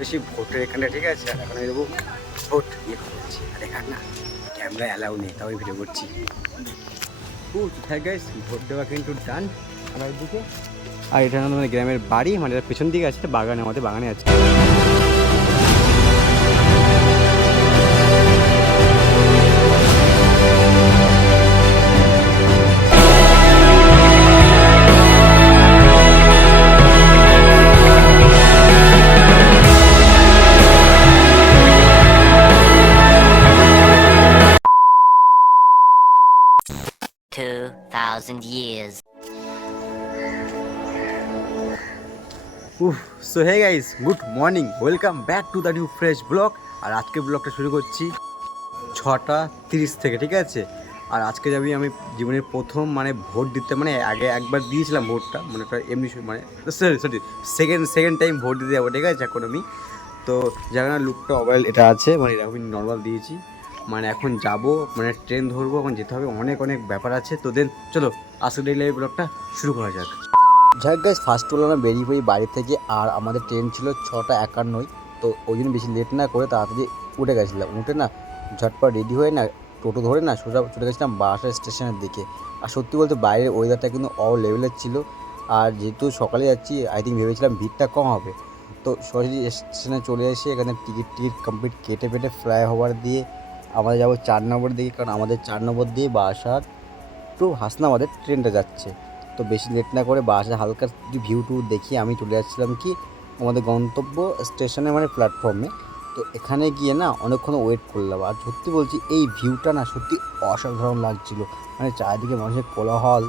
বেশি ভোটের এখানে, ঠিক আছে? এখন আমি দেবো ভোট। ইয়ে করছি আর এখানে না ক্যামেরা অ্যালাউ নেই, তাও ভিডিও করছি। গাইস ভোট দেওয়া কিন্তু ডান আমার দিকে। আর এটা আমাদের গ্রামের বাড়ি মানে পেছন দিকে আছে বাগানে, আমাদের বাগানে আছে। Two thousand years. উফ so hey guys good morning welcome back to the new fresh blog আর আজকের ব্লগটা শুরু করছি ছটা তিরিশ থেকে, ঠিক আছে? আর আজকে যাবি আমি জীবনের প্রথম মানে ভোট দিতে মানে আগে একবার দিয়েছিলাম ভোটটা মানে এমনি মানে sorry sorry second second time vote দিতে যাব, ঠিক আছে? এখন আমি। তো যেখানে লুকটা মোবাইল এটা আছে মানে এটা আমি নর্মাল দিয়েছি। মানে এখন যাব মানে ট্রেন ধরবো, এখন যেতে হবে, অনেক অনেক ব্যাপার আছে। তো দেন চলো আজকে ডেইলি ব্লগটা শুরু করা যাক। যাক গাইজ ফার্স্ট হলো আমরা বেরিয়ে পড়ি বাড়ি থেকে, আর আমাদের ট্রেন ছিল ছটা একান্নই, তো ওই জন্য বেশি লেট না করে তাড়াতাড়ি উঠে গেছিলাম। উঠে না, ঝটপট রেডি হয়ে না, টোটো ধরে না সোজা চলে গেছিলাম বাসার স্টেশনের দিকে। আর সত্যি বলতে বাইরের ওয়েদারটা কিন্তু অল লেভেলের ছিল। আর যেহেতু সকালে যাচ্ছি আই থিঙ্ক ভেবেছিলাম ভিড়টা কম হবে। তো সরাসরি স্টেশনে চলে এসে এখানে টিকিট টিকিট কমপ্লিট কেটে পেটে ফ্লাই ওভার দিয়ে আমাদের যাব চার নম্বর দিকে, কারণ আমাদের চার নম্বর দিয়ে বাসার টু হাসনাবাদের ট্রেনটা যাচ্ছে। তো বেশি লেট না করে বাসে হালকা ভিউ টু দেখিয়ে আমি চলে যাচ্ছিলাম কি আমাদের গন্তব্য স্টেশনে মানে প্ল্যাটফর্মে তো এখানে গিয়ে না অনেকক্ষণ ওয়েট করলাম। আর সত্যি বলছি, এই ভিউটা না সত্যি অসাধারণ লাগছিল। মানে চারিদিকে মানুষের কোলাহল।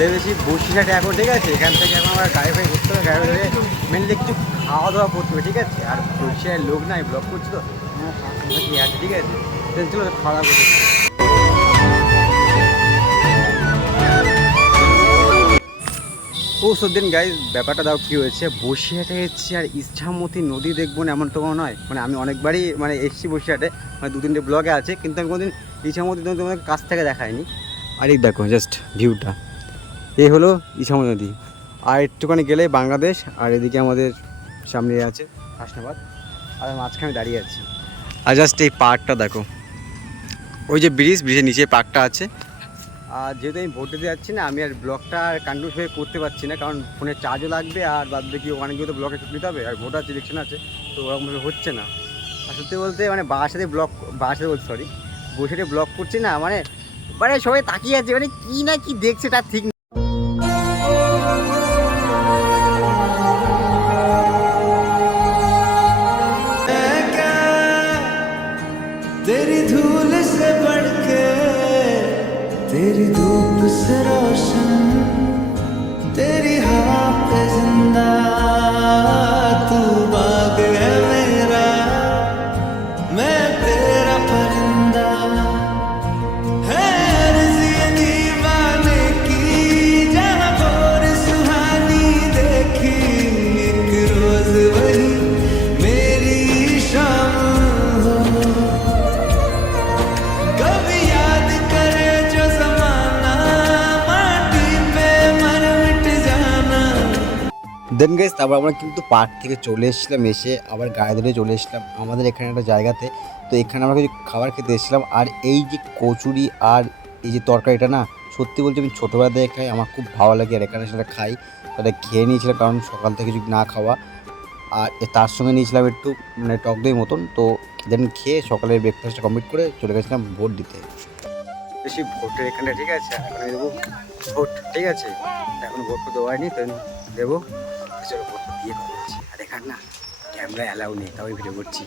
লেগেছি বসিরহাটে এখন, ঠিক আছে? এখান থেকে এখন আমরা গাড়ি ফাড়ি ঘুরতে হবে, গাড়ি ধরে মেনলি কিছু খাওয়া দাওয়া করতে হবে, ঠিক আছে? আর বসিরহাটের লোক নাই ব্লগ করছি তো। আছে, ঠিক আছে? চলো খাওয়া দাওয়া করতে ও সদ্দিন গাই ব্যাপারটা দাও, কী হয়েছে? বসিরহাটে এসেছি আর ইচ্ছামতি নদী দেখব না, এমন তো কোনো নয়। মানে আমি অনেকবারই মানে এসেছি বসিরহাটে মানে দু তিনটে ব্লগে আছে, কিন্তু আমি কোনোদিন ইচ্ছামতি তোমাদের কাছ থেকে দেখায়নি আর এই দেখো জাস্ট ভিউটা এই হলো ইছামতি নদী। আর একটুখানি গেলে বাংলাদেশ, আর এদিকে আমাদের সামনে আছে হাসনাবাদ। আর মাঝখানে দাঁড়িয়ে আছি। আর জাস্ট এই পার্কটা দেখো। ওই যে ব্রিজ ব্রিজের নিচে পার্কটা আছে। আর যেহেতু আমি ভোট দিতে যাচ্ছি না, আমি আর ব্লগটা আর কন্টিনিউস হয়ে করতে পারছি না, কারণ ফোনের চার্জও লাগবে আর বাদ বাকি ওখানে গিয়ে তো ব্লগে নিতে হবে, আর ভোটার ইলেকশন আছে, তো ওরকমভাবে হচ্ছে না। আর সত্যি বলতে মানে বাসাতে ব্লগ বাসাতে বলছি সরি বসে ব্লগ করছি না মানে মানে সবাই তাকিয়ে আছে মানে কি না কি দেখছে তার ঠিক तेरी धूल से बढ़ के तेरी धूप से रोशन। দেন গেস তারপর আমরা কিন্তু পার্ক থেকে চলে এসেছিলাম, এসে আবার গায়ে ধরে চলে এসেছিলাম আমাদের এখানে একটা জায়গাতে। তো এখানে আমরা কিছু খাবার খেতে এসেছিলাম। আর এই যে কচুরি আর এই যে তরকারিটা না, সত্যি বলছি আমি ছোটোবেলা থেকে খাই, আমার খুব ভালো লাগে আর এখানে সেটা খাই। সেটা খেয়ে নিয়েছিলাম কারণ সকাল থেকে কিছু না খাওয়া। আর তার সঙ্গে নিয়েছিলাম একটু মানে টক দই মতন। তো দেন খেয়ে সকালের ব্রেকফাস্টটা কমপ্লিট করে চলে গেছিলাম ভোট দিতে। বেশি ভোটের এখানটা ঠিক আছে, এখন দেবো ভোট, ঠিক আছে? এখন ভোট তো দেওয়া হয়নি তো দেবো। ভোটটা দিয়ে কথা বলছি আর এখান না ক্যামেরা অ্যালাউ নেই তাও ভিডিও করছি।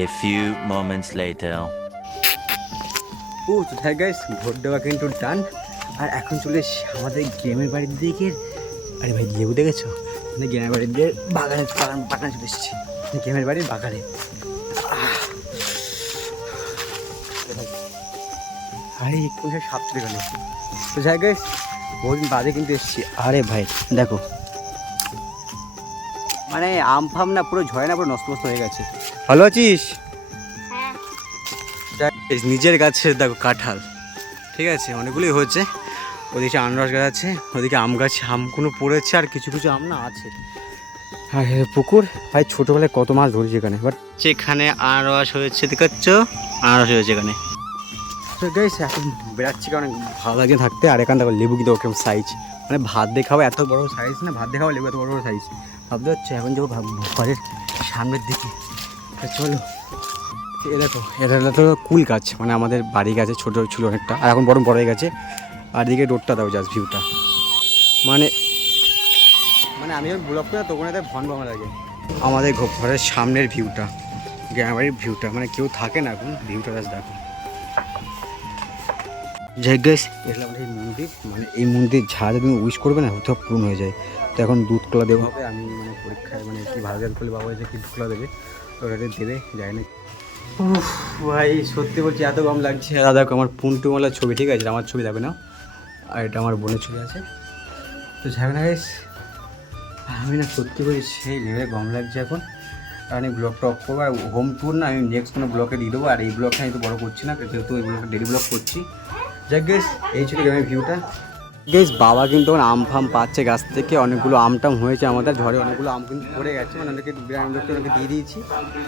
A few moments later. ও তো হ্যাঁ গাইস ভোট দেওয়া কিন্তু ডান আর এখন চলে এসেছি আমাদের গ্রামের বাড়ির দিকে। আরে ভাই লেবু দেখেছ? আমাদের গ্রামের বাড়ির দিকে বাগানে বাগান বাগানে চলে এসেছি। গ্রামের বাড়ির বাগানে। আরে একটু সাপ চলে গেল তো যাই গাইস বহুদিন বাদে কিন্তু এসেছি। আরে ভাই দেখো মানে আম ফাম না পুরো ঝরে না পুরো নষ্ট নষ্ট হয়ে গেছে। ভালো আছিস? দেখ, নিজের গাছের দেখো কাঁঠাল ঠিক আছে? অনেকগুলোই হয়েছে। ওদিকে আনারস গাছ আছে ওদিকে আম গাছ কোনো পড়েছে আর কিছু কিছু আম না আছে। আর পুকুর ভাই ছোটোবেলায় কত মাছ ধরেছি এখানে বাট সেখানে আনারস হয়েছে দেখাচ্ছ আনারস হয়েছে এখানে। তো গাইস এখন বেড়াচ্ছি কারণ ভালো লাগে থাকতে আর এখান দেখো লেবু কিন্তু ওরকম সাইজ মানে ভাত খাওয়া এত বড় সাইজ না ভাত খাওয়া লেবু এত বড় বড় সাইজ ভাবতে হচ্ছে এখন যাব ঘরের সামনের দিকে। চলো। এ দেখো, এটা তো কুল গাছ মানে আমাদের বাড়ি গাছে ছোটো, ছিল অনেকটা, আর এখন বড় বড় হয়ে গেছে। আর দিকে রোডটা দাও জাস্ট ভিউটা মানে মানে আমি যখন ব্লগ করি তখন এতে ভন ভন লাগে। আমাদের ঘরের সামনের ভিউটা গ্রামের বাড়ির ভিউটা মানে কেউ থাকে না এখন ভিউটা জাস্ট দেখো। যাই গেস এগুলো আমাদের মন্দির মানে এই মন্দির যা যদি উইশ করবে না সব পূরণ হয়ে যায়। তো এখন দুধ কলা দেওয়া হবে, আমি পরীক্ষায় মানে কি ভালো রেজাল্ট করলে বাবা যে কি দুধ কলা দেবে তো ওটা দেবে যায় না ভাই সত্যি বলছি এত কম লাগছে। দাদা দেখো আমার পুন্টুমালার ছবি ঠিক আছে? আমার ছবি যাবে না? আর এটা আমার বোনের ছবি আছে। তো যাবে না গাইস আমি না সত্যি বলছি সেই লেভেলে গম লাগছে এখন। আমি ব্লগটা অফ করব আর হোম ট্যুর না আমি নেক্সট কোনো ব্লগে দিয়ে দেবো। আর এই ব্লগটা আমি তো বড় করছি না যেহেতু এই ব্লগটা ডেলি ব্লগ করছি। যাক গেস এই ছিল গ্রামের ভিউটা গেস বাবা কিন্তু এখন আম ফাম পাচ্ছে, গাছ থেকে অনেকগুলো আম টাম হয়েছে আমাদের, ঝড়ে অনেকগুলো আম কিন্তু পড়ে গেছে মানে অনেকে গ্রামের লোককে অনেকে দিয়ে দিয়েছি।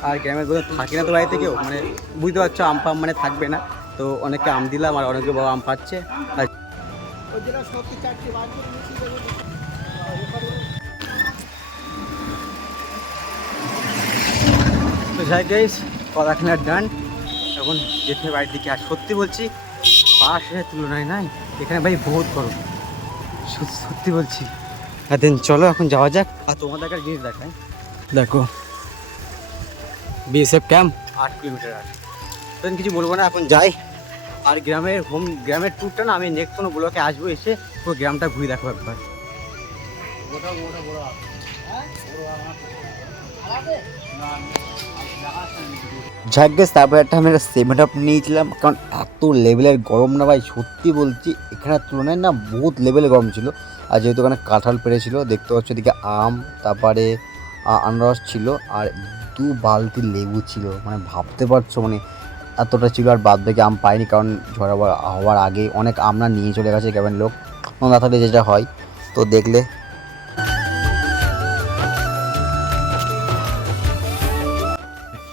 আর গ্রামের কোথাও থাকে না তো বাড়ি থেকেও মানে বুঝতে পারছ, আম ফাম মানে থাকবে না। তো অনেকে আম দিলাম আর অনেকে বাবা আম পাচ্ছে। আর তো কলাখানার ডান এখন যেতে বাড়ির দিকে। আর সত্যি বলছি পাশের তুলনায় নাই, এখানে ভাই বহুত গরম। সত্যি সত্যি বলছি। আর দেন চলো এখন যাওয়া যাক। আর তোমাদের একটা জিনিস দেখাই। দেখো। বিএসএফ ক্যাম্প আট কিলোমিটার আর তো কিছু বলব না এখন যাই। আর গ্রামের হোম গ্রামের ট্যুরটা না আমি নেক্সট কোনো ব্লকে আসব এসে পুরো গ্রামটা ঘুরে দেখো একবার। ঝাগ্গেস তারপর একটা আমি একটা সেভেন আপ নিয়েছিলাম। কারণ এত লেভেলের গরম না ভাই, সত্যি বলছি এখানে তুলনায় না বহুত লেভেলের গরম ছিল। আর যেহেতু ওখানে কাঁঠাল পেরেছিল দেখতে পাচ্ছ এদিকে আম, তারপরে আনারস ছিল, আর দু বালতি লেবু ছিল। মানে ভাবতে পারছ মানে এতটা ছিল আর বাদ বাকি আম পাইনি, কারণ ঝড় হওয়ার আগে অনেক আমরা নিয়ে চলে গেছে গ্রামের লোক। থাকলে যেটা হয়, তো দেখলে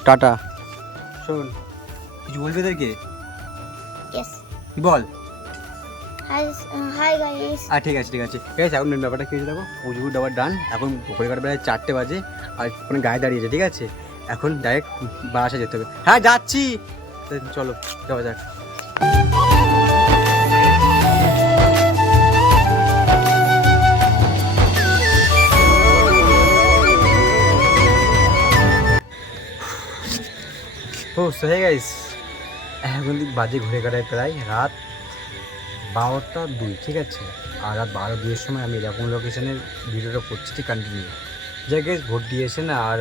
টাটা। শোন কিছু বলবি Yes. বল। হাই আর ঠিক আছে ঠিক আছে। ঠিক আছে এখন মেন ব্যাপারটা কি হয়েছে দেখো? পুজো ডাবার ডান। এখন ঘড়ি কাটা বেলায় চারটে বাজে আর ওখানে গায়ে দাঁড়িয়েছে ঠিক আছে? এখন ডাইরেক্ট বাসা যেতে হবে। হ্যাঁ যাচ্ছি। চলো যাওয়া যাক। ও সো হে গাইস, এখন বাজে ঘুরে কাটায় প্রায় রাত বারোটা দুই, ঠিক আছে? আর রাত বারো দুইয়ের সময় আমি এরকম লোকেশনের ভিডিওটা করছি ঠিক কন্টিনিউ যাই গেস ভোট দিয়েছে না, আর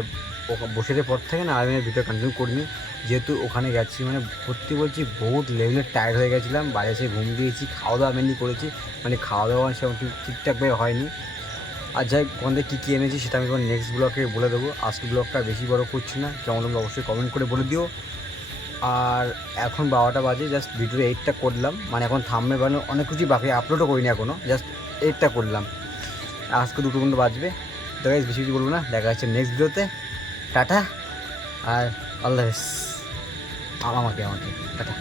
বসের পর থেকে না আর আমি ভিডিও কন্টিনিউ করিনি। যেহেতু ওখানে গেছি মানে ভর্তি বলছি বহুত লেভেলের টায়ার্ড হয়ে গেছিলাম। বাড়ি এসে ঘুম দিয়েছি খাওয়া দাওয়া মেনলি করেছি। মানে খাওয়া দাওয়া সেরকম ঠিক ঠিকঠাকভাবে হয়নি। আর যাই ওখান কী কী এনেছি সেটা আমি তোমার নেক্সট ব্লগে বলে দেবো। আজকে ব্লগটা বেশি বড় করছি না, কেমন তোমরা অবশ্যই কমেন্ট করে বলে দিও। আর এখন বারোটা বাজে জাস্ট ভিডিও এইটটা করলাম। মানে এখন থামবে মানে অনেক কিছুই বাকি আপলোডও করিনি এখনও জাস্ট এইটটা করলাম। আজকে দুটো ঘণ্টা বাজবে। তো বেশি কিছু বলব না, দেখা যাচ্ছে নেক্সট ভিডিওতে টাটা, আর আল্লাহ হাফেজ আমাকে আমাকে। টাটা।